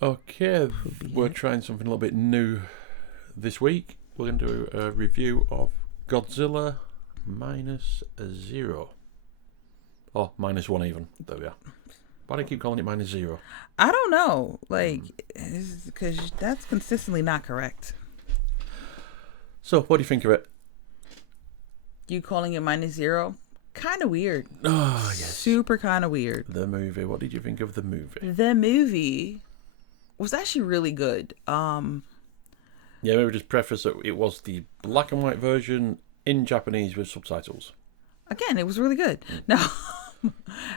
Okay, we're trying something a little bit new this week. We're going to do a review of Godzilla minus zero. Oh, minus one even. There we are. Why do I keep calling it minus zero? I don't know. Because that's consistently not correct. So, what do you think of it? You calling it minus zero? Kind of weird. Oh, yes. Super kind of weird. The movie. What did you think of the movie? The movie was actually really good. Yeah, maybe just preface that it was the black and white version in Japanese with subtitles. Again, it was really good. Now,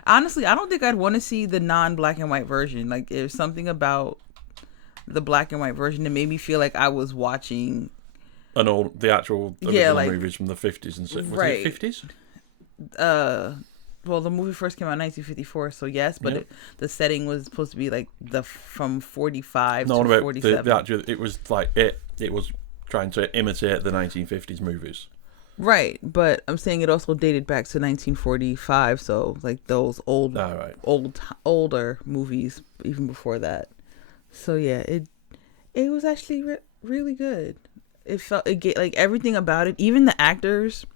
honestly, I don't think I'd want to see the non-black and white version. Like, there's something about the black and white version that made me feel like I was watching the actual original movies from the 50s and 60s. Right. Was it 50s? Well, the movie first came out in 1954, so yes, but the setting was supposed to be like from 45 to 47. The actual, it was like it was trying to imitate the 1950s movies. Right, but I'm saying it also dated back to 1945, so like those older movies even before that. So yeah, it was actually really good. Like everything about it, even the actors,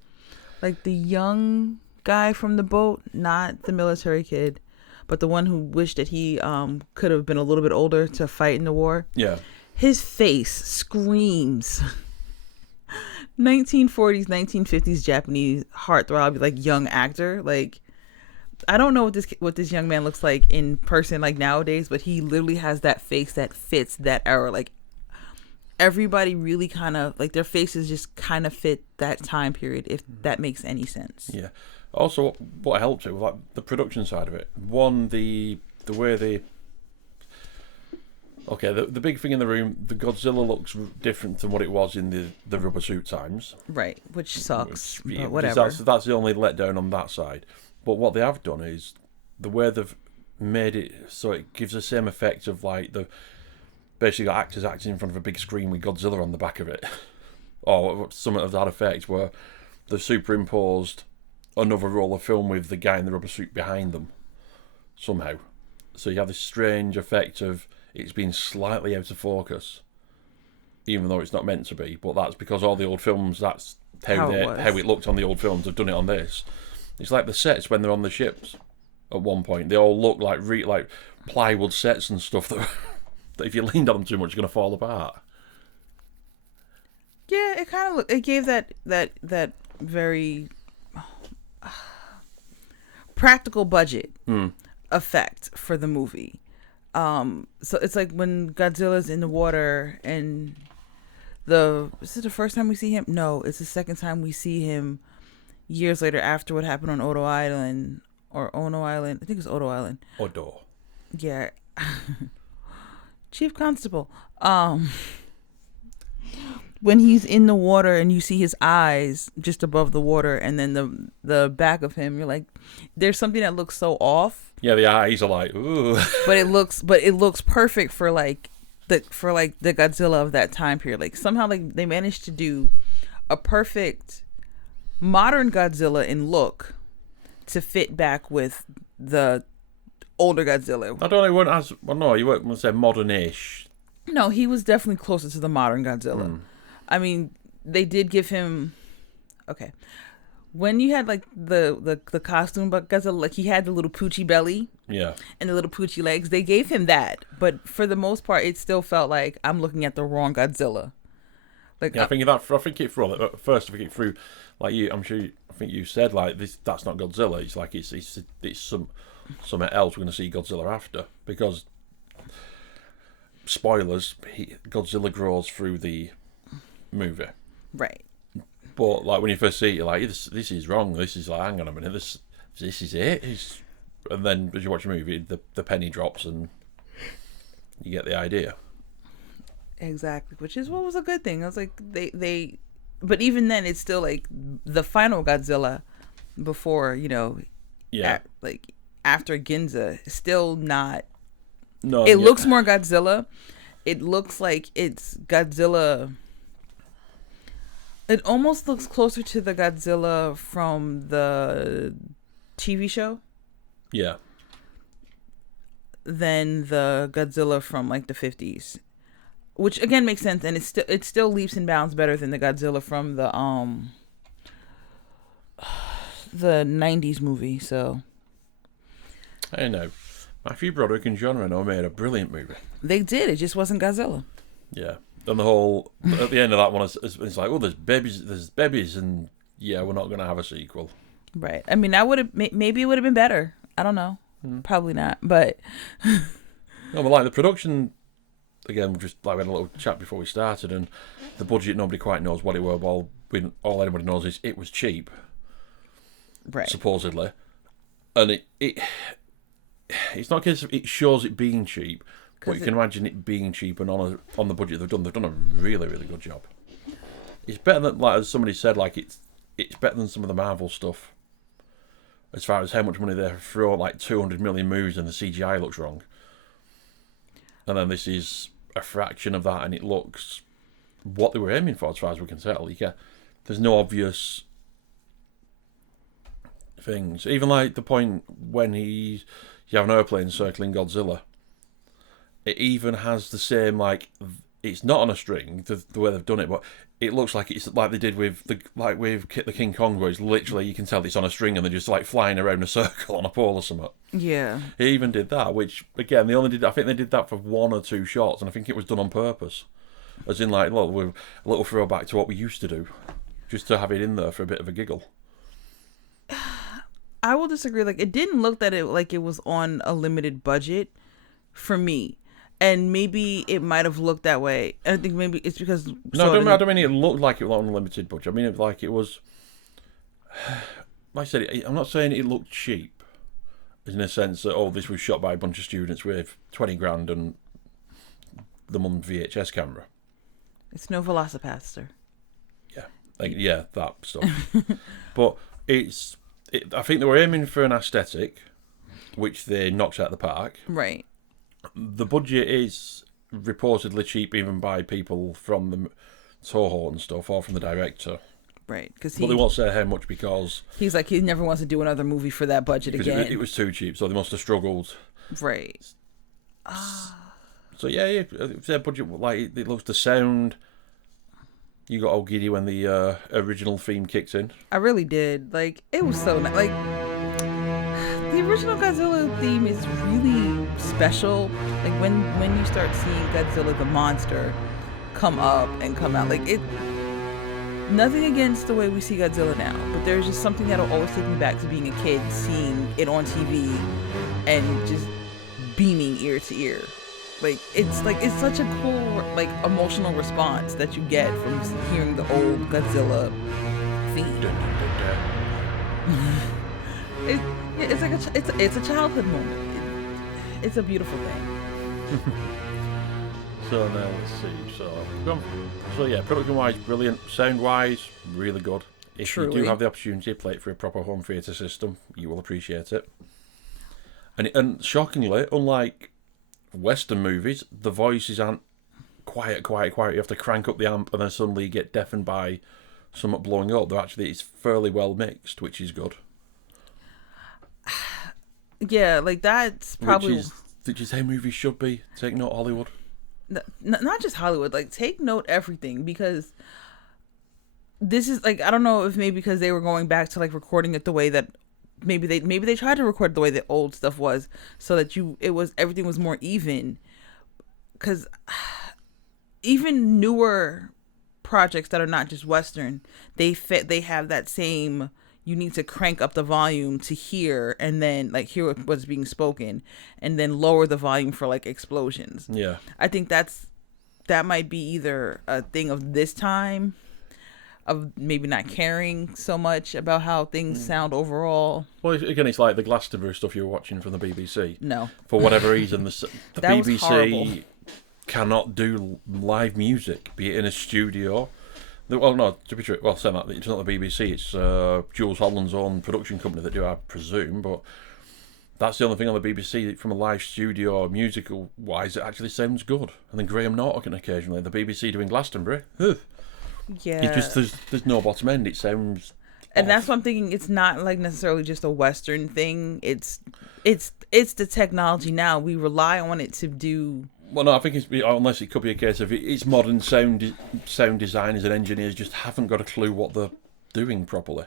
like the young guy from the boat, not the military kid, but the one who wished that he could have been a little bit older to fight in the war. Yeah. His face screams 1940s, 1950s Japanese heartthrob, like young actor. Like, I don't know what this young man looks like in person, like nowadays, but he literally has that face that fits that era. Like, everybody really kind of like their faces just kind of fit that time period, if that makes any sense. Yeah. Also, what helped it was like the production side of it. One, the way they. Okay, the big thing in the room, the Godzilla looks different than what it was in the rubber suit times. Right, which sucks, but whatever. That's the only letdown on that side. But what they have done is the way they've made it so it gives the same effect of like basically got actors acting in front of a big screen with Godzilla on the back of it. Or something of that effect where they've superimposed another roll of film with the guy in the rubber suit behind them somehow. So you have this strange effect of it's being slightly out of focus, even though it's not meant to be. But that's because all the old films, that's how it looked on the old films. They've done it on this. It's like the sets when they're on the ships at one point. They all look like like plywood sets and stuff that if you leaned on them too much, you're going to fall apart. Yeah, it kind of gave that very practical budget effect for the movie. So it's like when Godzilla's in the water and is it the first time we see him? No, it's the second time we see him years later after what happened on Odo Island or Ono Island. I think it's Odo Island. Odo. Yeah. Chief Constable. When he's in the water and you see his eyes just above the water and then the back of him, you're like, there's something that looks so off. Yeah, the eyes are like, ooh. But it looks perfect for the Godzilla of that time period. Like somehow like they managed to do a perfect modern Godzilla in look to fit back with the older Godzilla. I don't know, he weren't as well. No, you wouldn't say modern-ish. No, he was definitely closer to the modern Godzilla. I mean, they did give him when you had like the costume, but Godzilla, like he had the little poochy belly, and the little poochy legs. They gave him that, but for the most part, it still felt like I'm looking at the wrong Godzilla. Like, I think it through like you. I think you said like this. That's not Godzilla. It's like it's something else. We're going to see Godzilla after because spoilers. Godzilla grows through the movie, right? But like when you first see it, you're like, this is wrong. This is like, hang on a minute, this is it. And then as you watch the movie, the penny drops and you get the idea. Exactly, which is what was a good thing. I was like, they, but even then, it's still like the final Godzilla before like after Ginza, still not. No, it looks more Godzilla. It looks like it's Godzilla. It almost looks closer to the Godzilla from the TV show. Yeah. than the Godzilla from like the 50s, which again makes sense, and it still leaps and bounds better than the Godzilla from the 90s movie. So I know Matthew Broderick and John Reno made a brilliant movie. they did. It just wasn't Godzilla. Yeah, and the whole at the end of that one, it's like, oh, there's babies, and yeah, we're not going to have a sequel. Right. I mean, I would have maybe it would have been better. I don't know. Probably not. But no, but like the production, again, just like we had a little chat before we started, and the budget, nobody quite knows what it was. Well, all anybody knows is it was cheap, right? Supposedly, and it's not a case of it shows it being cheap, but you can imagine it being cheap, and on the budget they've done a really, really good job. It's better than, like as somebody said, like it's better than some of the Marvel stuff. As far as how much money they throw, like 200 million movies and the CGI looks wrong. And then this is a fraction of that, and it looks what they were aiming for, as far as we can tell. There's no obvious things. Even like the point when you have an airplane circling Godzilla, it even has the same, like, it's not on a string, the way they've done it, but it looks like it's like they did with the King Kong, where it's literally, you can tell it's on a string and they're just like flying around a circle on a pole or something. Yeah. It even did that, which again I think they did that for 1 or 2 shots, and I think it was done on purpose, as in like, look, with a little throwback to what we used to do, just to have it in there for a bit of a giggle. I will disagree. Like, it didn't look that it was on a limited budget for me. And maybe it might have looked that way. I think maybe it's because... No, I don't mean it looked like it was on a limited budget. I mean it like it was... Like I said, I'm not saying it looked cheap, in a sense that, oh, this was shot by a bunch of students with 20 grand and the mum VHS camera. It's no Velocipaster. Yeah, that stuff. But I think they were aiming for an aesthetic, which they knocked out of the park. Right. The budget is reportedly cheap, even by people from the Toho and stuff, or from the director. Right, but they won't say how much, because he's like, he never wants to do another movie for that budget again. It was too cheap, so they must have struggled. Right. So yeah, their budget, like, it looks, the sound. You got all giddy when the original theme kicks in. I really did. Like, it was so like. The original Godzilla theme is really special. Like when you start seeing Godzilla the monster come up and come out, like it. Nothing against the way we see Godzilla now, but there's just something that'll always take me back to being a kid, seeing it on TV, and just beaming ear to ear. Like it's such a cool, like, emotional response that you get from hearing the old Godzilla theme. It's like it's a childhood moment. It's a beautiful thing. So now let's see. So yeah, production wise, brilliant. Sound wise, really good. If Truly. you do have the opportunity to play it for a proper home theatre system, you will appreciate it. And shockingly, unlike Western movies, the voices aren't quiet. You have to crank up the amp and then suddenly you get deafened by something blowing up. It's fairly well mixed, which is good. Yeah, like that's probably... Which is how movies should be. Take note, Hollywood. Not just Hollywood. Like, take note everything, because this is, like, I don't know if maybe because they were going back to, like, recording it the way that maybe they tried to record the way the old stuff was, so that everything was more even. Because even newer projects that are not just Western, they have that same... You need to crank up the volume to hear, and then, like, hear what's being spoken, and then lower the volume for, like, explosions. Yeah. I think that might be either a thing of this time, of maybe not caring so much about how things sound overall. Well, again, it's like the Glastonbury stuff you were watching from the BBC. No. For whatever reason, the BBC cannot do live music, be it in a studio. Well, no, to be true, saying that, it's not the BBC, it's Jules Holland's own production company that do, I presume, but that's the only thing on the BBC from a live studio, musical-wise, it actually sounds good. And then Graham Norton occasionally, the BBC doing Glastonbury. Ugh. Yeah. It just, there's no bottom end, it sounds And that's what I'm thinking. It's not like necessarily just a Western thing. It's the technology now. We rely on it to do. Well, no, I think unless it could be a case of it's modern sound designers and engineers just haven't got a clue what they're doing properly.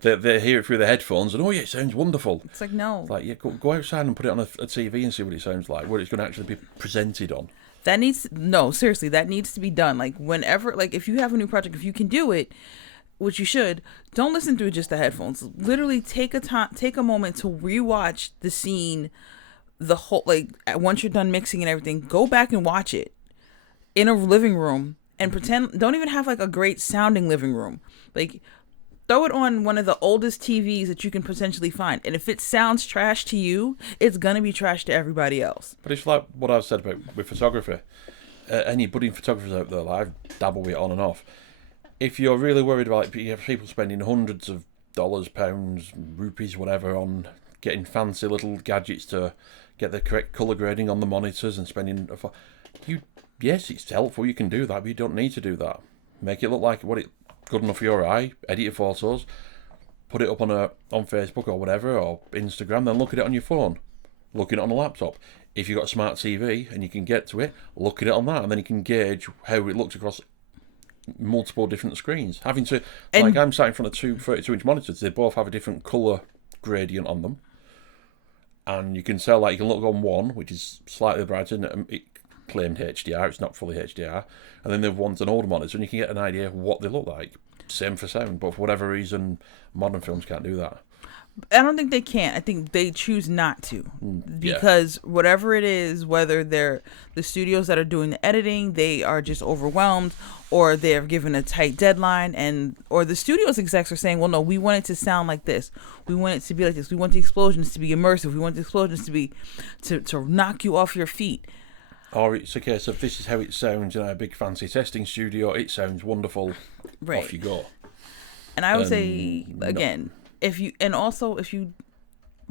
They hear it through the headphones and it sounds wonderful. It's like, no. It's like, yeah, go outside and put it on a TV and see what it sounds like, what it's going to actually be presented on. Seriously, that needs to be done. Like whenever, like if you have a new project, if you can do it, which you should, don't listen through just the headphones. Literally take a moment to rewatch the scene, the whole, like once you're done mixing and everything, go back and watch it in a living room and pretend, don't even have like a great sounding living room. Like throw it on one of the oldest TVs that you can potentially find. And if it sounds trash to you, it's going to be trash to everybody else. But it's like what I've said about with photography. Any budding photographers out there, like, I dabble with it on and off. If you're really worried about people spending hundreds of dollars, pounds, rupees, whatever, on getting fancy little gadgets to get the correct colour grading on the monitors and spending... Yes, it's helpful, you can do that, but you don't need to do that. Make it look like good enough for your eye, edit your photos, put it up on Facebook or whatever, or Instagram, then look at it on your phone. Look at it on a laptop. If you've got a smart TV and you can get to it, look at it on that, and then you can gauge how it looks across multiple different screens. I'm sat in front of two 32-inch monitors, they both have a different colour gradient on them. And you can tell, like, you can look on one, which is slightly brighter, and it claimed HDR, it's not fully HDR, and then they've wanted an older monitor, and you can get an idea of what they look like. Same for sound, but for whatever reason, modern films can't do that. I don't think they can't. I think they choose not to, because whatever it is, whether they're the studios that are doing the editing, they are just overwhelmed, or they're given a tight deadline, or the studios execs are saying, well, no, we want it to sound like this. We want it to be like this. We want the explosions to be immersive. We want the explosions to be to knock you off your feet. Or it's a case of this is how it sounds in a big fancy testing studio. It sounds wonderful. Right. Off you go. And I would say, again, if you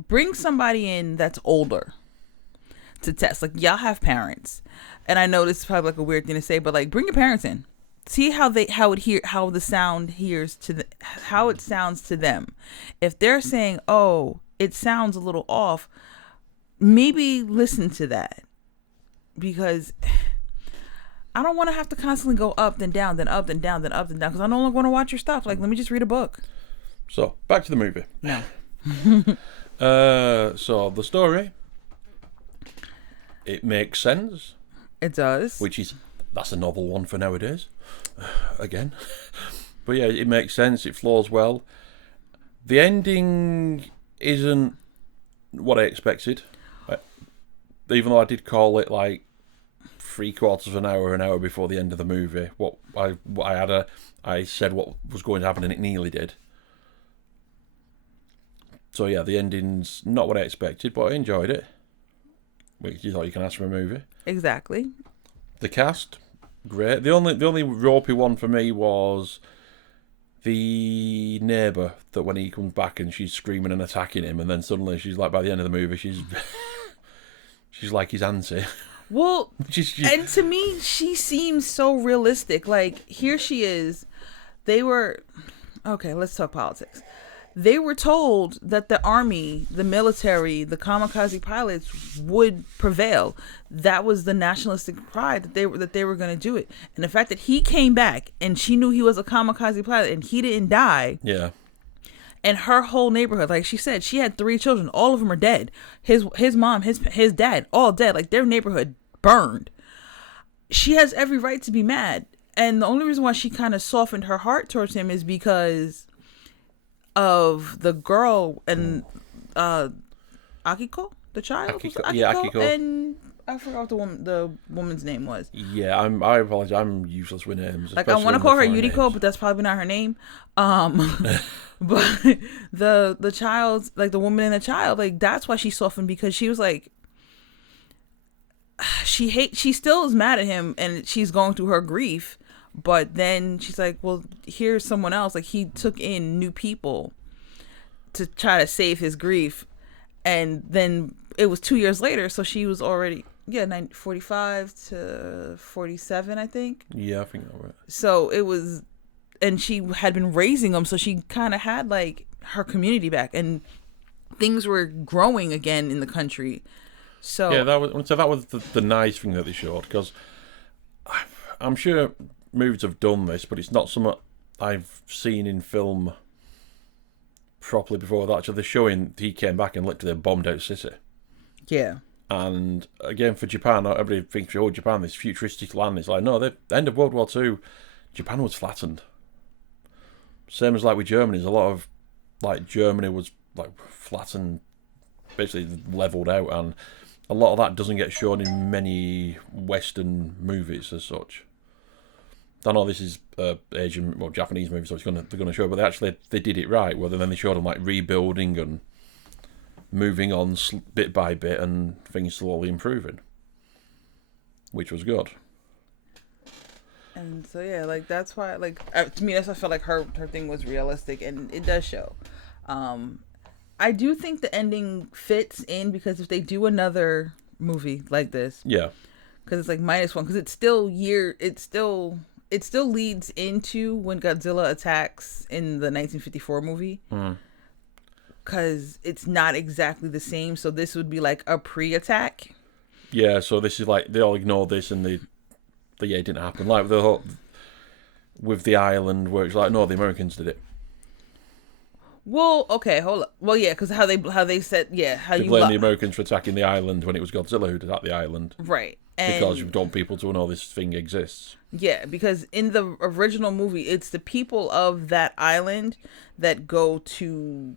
bring somebody in that's older to test, like y'all have parents, and I know this is probably like a weird thing to say, but like bring your parents in, see how the sound how it sounds to them. If they're saying, oh, it sounds a little off, maybe listen to that, because I don't want to have to constantly go up then down, then up then down, then up then down, because I no longer want to watch your stuff. Like, let me just read a book. So, back to the movie. No. So, the story, it makes sense. It does. That's a novel one for nowadays. Again. But yeah, it makes sense. It flows well. The ending isn't what I expected. Even though I did call it like 3/4 of an hour before the end of the movie. I said what was going to happen, and it nearly did. So yeah, the ending's not what I expected, but I enjoyed it. Which is all you can ask from a movie. Exactly. The cast, great. The only ropey one for me was the neighbour, that when he comes back and she's screaming and attacking him, and then suddenly she's like, by the end of the movie, she's like his auntie. Well, and to me, she seems so realistic. Like, here she is. Okay, let's talk politics. They were told that the army, the military, the kamikaze pilots would prevail. That was the nationalistic pride that they were going to do it. And the fact that he came back and she knew he was a kamikaze pilot and he didn't die. Yeah. And her whole neighborhood, like she said, she had 3 children. All of them are dead. His mom, his dad, all dead. Like, their neighborhood burned. She has every right to be mad. And the only reason why she kind of softened her heart towards him is because of the girl and Akiko, the child. Akiko. And I forgot what the woman's name was. Yeah, I apologize. I'm useless with names. Like, I want to call her Yuriko, but that's probably not her name. But the child, like the woman and the child, like that's why she softened, because she was like, she still is mad at him and she's going through her grief. But then she's like, well, here's someone else. Like, he took in new people to try to save his grief. And then it was 2 years later. So she was already, 45 to 47, I think. Yeah, I think that right. So it was, and she had been raising them, so she kind of had like her community back, and things were growing again in the country. So yeah, that was the nice thing that they showed, because I'm sure movies have done this, but it's not something I've seen in film properly before that. So they're showing he came back and literally bombed out city. Yeah. And again, for Japan, everybody thinks, oh, Japan, this futuristic land. It's like, no, the end of World War II, Japan was flattened. Same as like with Germany, there's a lot of, like, Germany was like flattened, basically leveled out, and a lot of that doesn't get shown in many Western movies as such. I know this is Asian, well, Japanese movie, so they're going to show, but they did it right. Well, then they showed them like rebuilding and moving on bit by bit, and things slowly improving, which was good. And so yeah, like that's why, like to me, that's why I felt like her thing was realistic, and it does show. I do think the ending fits in, because if they do another movie like this, yeah, because it's like -1, because it still leads into when Godzilla attacks in the 1954 movie. Because it's not exactly the same, so this would be like a pre-attack. Yeah, so this is like they all ignored this, and it didn't happen. Like with the island, where it's like, no, the Americans did it. Well, okay, hold up. Well, yeah, because how they said, yeah, how they blamed the Americans for attacking the island when it was Godzilla who attacked the island, right? And because you don't want people to know this thing exists. Yeah, because in the original movie, it's the people of that island that go to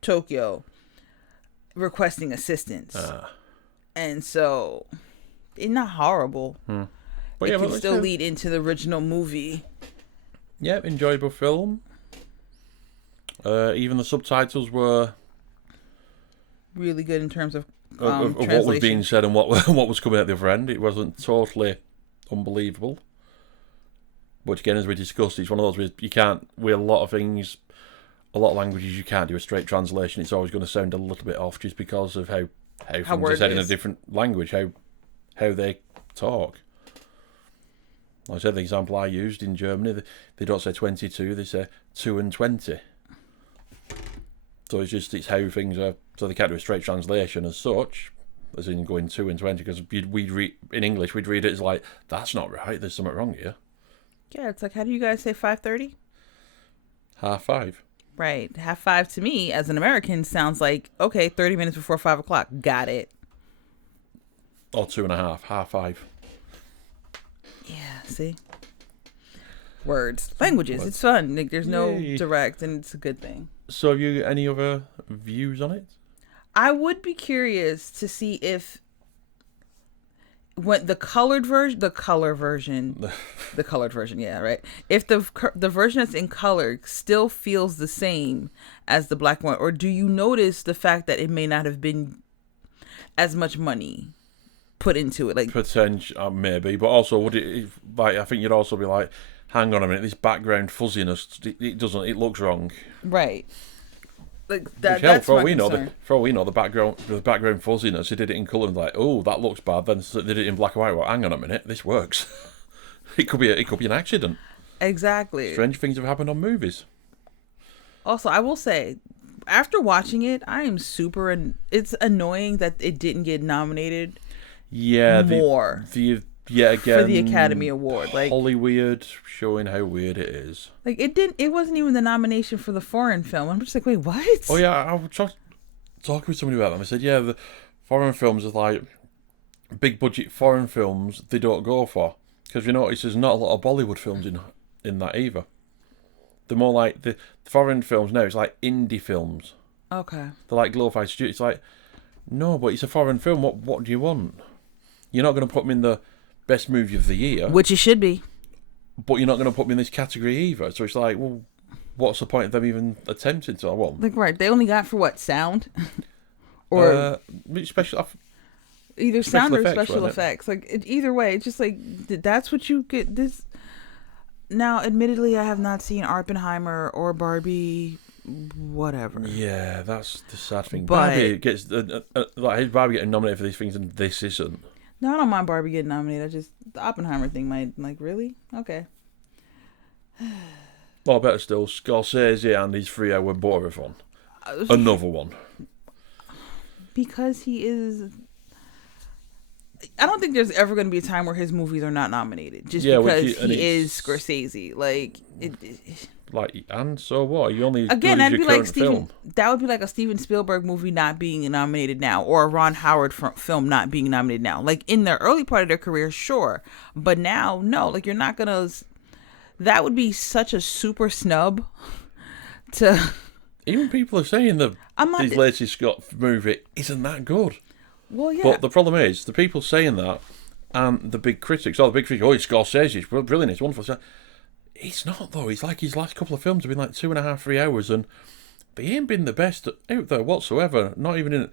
Tokyo requesting assistance, and so it's not horrible. But it can still lead into the original movie. Yeah, enjoyable film. Even the subtitles were really good in terms of what was being said and what was coming at the other end. It wasn't totally unbelievable. But again, as we discussed, it's one of those where you can't, with a lot of things, a lot of languages, you can't do a straight translation. It's always going to sound a little bit off, just because of how things are said in a different language, how they talk. Like I said, the example I used in Germany, they don't say 22, they say 2 and 20. So it's how things are. So they can't do a straight translation as such, as in going 2 and 20, because we'd read in English, we'd read it as like, that's not right, there's something wrong here. Yeah, it's like, how do you guys say 5:30? 5:30. Right. 5:30 to me, as an American, sounds like, okay, 30 minutes before 5 o'clock. Got it. Or 2:30, 5:30. Yeah, see? Words. Languages. It's fun. Like, there's no direct, and it's a good thing. So have you got any other views on it? I would be curious to see if when the colored version, yeah, right. If the version that's in color still feels the same as the black one, or do you notice the fact that it may not have been as much money put into it? Like, potential, maybe, but also would it? Like, I think you'd also be like, hang on a minute, this background fuzziness, it doesn't, it looks wrong. Right. Like that. That's for my concern. For all we know, the background fuzziness, he did it in colour and like, oh, that looks bad. Then they did it in black and white. Well, hang on a minute, this works. it could be an accident. Exactly. Strange things have happened on movies. Also, I will say, after watching it, I am super, and it's annoying that it didn't get nominated. Yeah, more. Again, for the Academy Award, like Hollywood showing how weird it is. Like, it wasn't even the nomination for the foreign film. I'm just like, wait, what? Oh yeah, I was talking with somebody about them. I said, yeah, the foreign films are like big budget foreign films. They don't go for, because you notice there's not a lot of Bollywood films in that either. They're more like the foreign films now. It's like indie films. Okay. They're like glorified studio. It's like, no, but it's a foreign film. What do you want? You're not going to put them in the best movie of the year, which it should be, but you're not going to put me in this category either. So it's like, well, what's the point of them even attempting to? Well, like, right, they only got for what, sound, or special, either sound or special effects. Like, either way, it's just like, that's what you get. This now, admittedly, I have not seen Oppenheimer or Barbie, whatever. Yeah, that's the sad thing. But Barbie gets like Barbie getting nominated for these things, and this isn't. No, I don't mind Barbie getting nominated. The Oppenheimer thing might, like, really? Okay. Or better still, Scorsese and his 3-hour Borathon. Another one. Because he is... I don't think there's ever going to be a time where his movies are not nominated. Just because he is Scorsese. Like... and so what? You only again, that'd be like film. That would be like a Steven Spielberg movie not being nominated now, or a Ron Howard film not being nominated now. Like in the early part of their career, sure, but now, no. Like you're not gonna. That would be such a super snub. To even people are saying that his latest Scott movie isn't that good. Well, yeah. But the problem is the people saying that, and the big critics, it's Scorsese, it's brilliant, it's wonderful. It's not, though. It's like his last couple of films have been like 2.5, 3 hours, and they ain't been the best out there whatsoever. Not even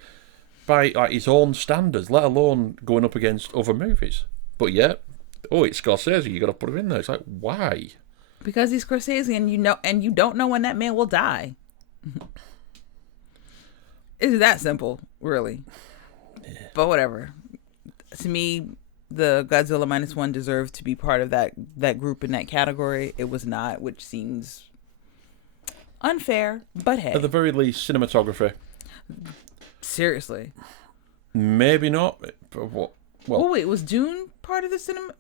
by like his own standards, let alone going up against other movies. But yeah, it's Scorsese. You got to put him in there. It's like, why? Because he's Scorsese, and you don't know when that man will die. It's that simple, really. Yeah. But whatever. To me, the Godzilla Minus One deserved to be part of that group in that category. It was not, which seems unfair, but hey. At the very least, cinematography. Seriously. Maybe not. But what? Well, wait, was Dune part of the cinema?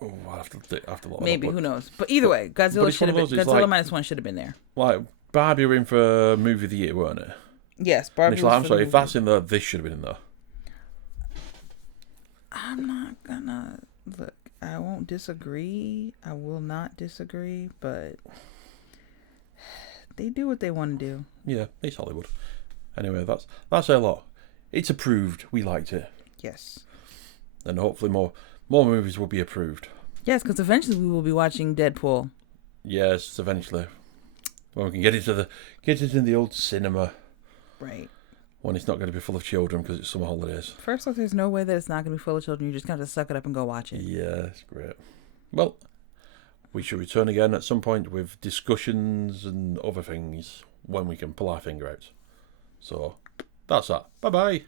Oh, I have to look. Maybe, who knows? But either way, Godzilla should have been. Godzilla Minus One should have been there. Like Barbie were in for movie of the year, weren't it? Yes, Barbie. I'm sorry, if that's in there, this should have been in there. I'm not gonna look. I won't disagree. I will not disagree, but they do what they want to do. Yeah, it's Hollywood. Anyway, that's a lot. It's approved. We liked it. Yes. And hopefully more movies will be approved. Yes, because eventually we will be watching Deadpool. Yes, eventually. When we can get into the old cinema. Right. When it's not going to be full of children because it's summer holidays. First off, there's no way that it's not going to be full of children. You just got to suck it up and go watch it. Yeah, it's great. Well, we should return again at some point with discussions and other things when we can pull our finger out. So, that's that. Bye-bye.